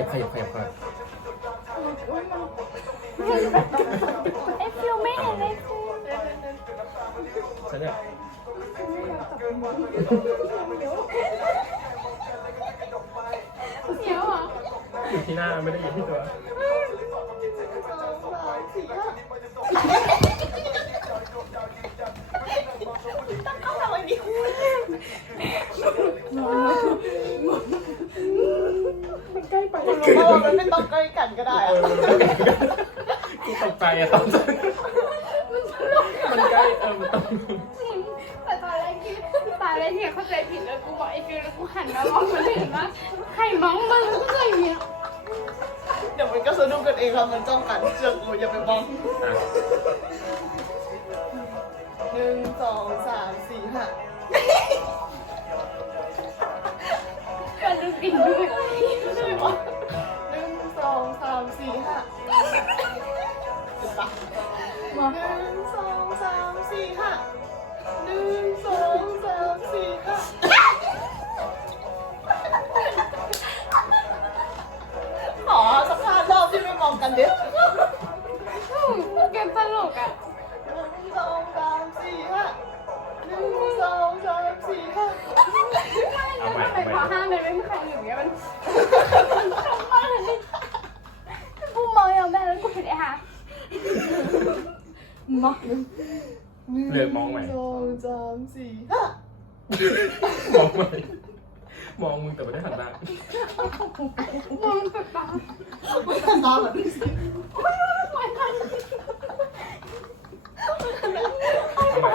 ยับขยับขยับขยับไอ้ฟิวไม่เห็นเลยฟิวฉันเนี่ยเสียวเหรออยู่ที่หน้าไม่ได้อยู่ที่ตัว คุณรู้ว่ามันไม่ต้องใกล้กันก็ได้เออะอกูตกใจอะตกใจมันใกล้เออมันต้องแต่ตอนแรกที่ตอนแรกที่เข้าใจผิดแล้วกูบอกไอ้ฟิวแล้วกูหันมามองมันเห็นว่าใครมองมึงกูก็อย่างเงี้ยเดี๋ยวมันก็สนุกกันเองแล้วมันจ้องกันเชื่อกูอย่าไปมองอะหนึ่งสองสามสี่ห้ามันดูดีด้วยหนึ่งส องสามสี่ห้าหนึ่งสองสามสี่ห้าหนึ่งสอง มาเลือกมองใหม่ สองสามสี่ห้ามองใหม่มองมึงแต่ไม่ได้หันหน้ามองแบบตาไม่ทันตาแบบนี้สิไม่ทันเอาใหม่เอาใหม่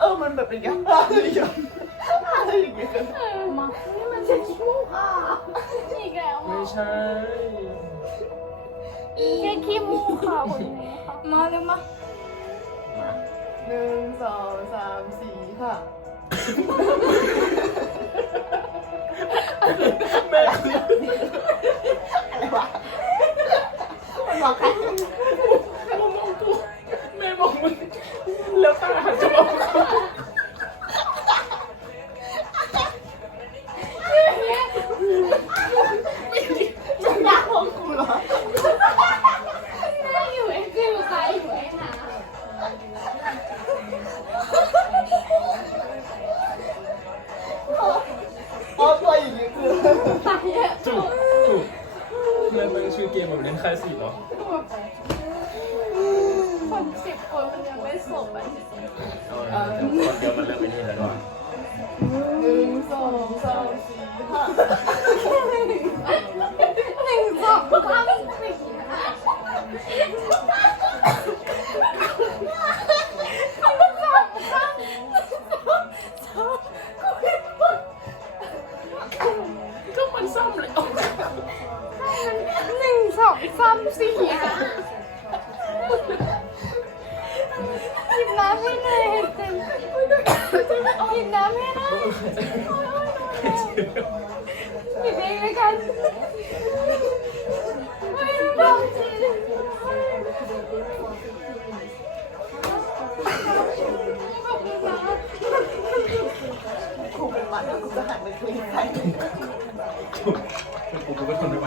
เออมันแบบเป็นอย่างนี้อะไรอย่างเงี้ยอะไรอย่างเงี้ยเออมานี่มันจะขี้มูกอะอีกแล้วไม่อะใช่แค่ขี้มูกค่ะวันนี้ค่ะมาเลยมา มาหนึ่งสองสามสี่ห้าแม่คืออะไรวะมันบอกใครแม่มองกูแม่มองมึงแล้วตาหันจะมองกู มันยังไม่สบอะเอาเดี๋ยวคนเดียวมันเริ่มไปนี่แล้วก่อนหนึ่งสองสามสี่ห้าหนึ่งสองสามสี่ก็มันซ่อมเลยหนึ่งสองสามสี่ห้า หยิบน้ำให้หน่อยเต็มหยิบน้ำให้หน่อยหยิบเองเลยกันไม่ต้องจริงขอบคุณนะกูเป็นมันแล้วกูจะหันไปคุยกับใครจุกกูกูก็ทนไม่ไหว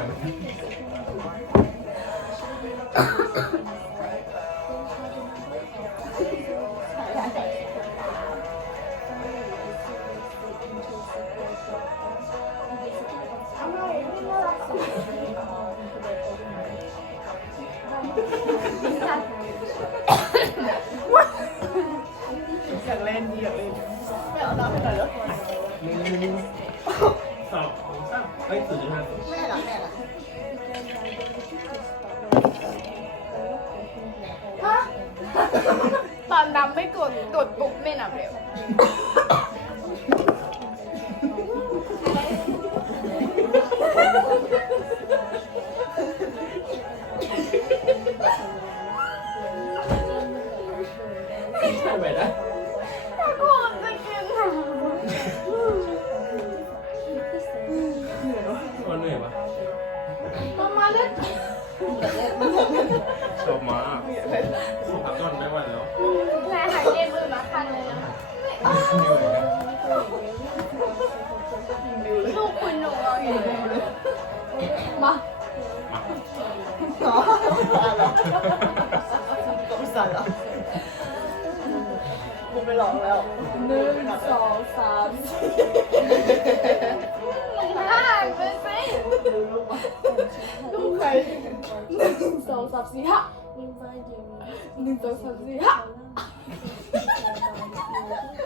อยากเล่นดีอยากเล่นไม่เอาน้ำให้หน่อยเหรอหนึ่งสองสามเฮ้ยสี่ห้าแม่ล่ะแม่ล่ะตอนดำไม่กดกดปุ๊บไม่นับเร็ว ลูกคุณหนูเราอยู่มาเนาะอะไรก็ไม่สั่นแล้วกูไปหลอกแล้วหนึ่งสองสามสี่ห้าไปสิลูกใครหนึ่งสองสามสี่ห้าหนึ่งสองสามสี่ห้า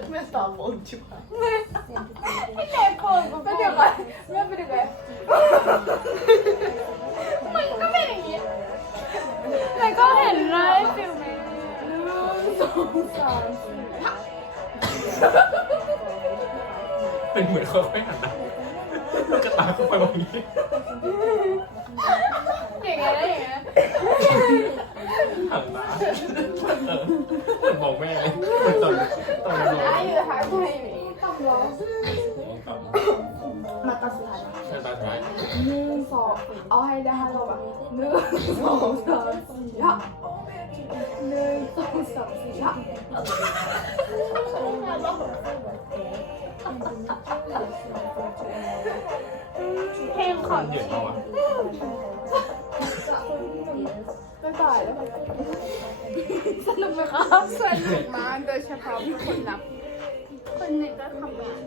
แม่ตอบโอนชิบหายไอ้เด็กคนไปเดี๋ยวก่อนแม่ไปเดี๋ยวก่อนมันก็เป็นอย่างนี้แต่ก็เห็นเลยฟิลไหมหนึ่งสองสามสี่ห้าเป็นเหมือนค่อยๆหันน้าแล้วก็ตาเข้าไปแบบนี้อย่างเงี้ยอย่างเงี้ย หันหน้าเออเหมือนบอกแม่เลยมือนตอนตอนเราได้อยู่ค่ะคุณทำร้องมาตาสุดท้ายใช่ตาท้ายหนึ่งสองเอาให้ได้ให้เราแบบหนึ่งสองสามสี่ห้าหนึ่งสองสามสี่ห้าเพลงขอเหนื่อ ยมากว่ะไม่ตายแล้วสนุกไหมคะสนุกมากโดยเฉพาะคนนับ คนหนึ่งก็ทำงาน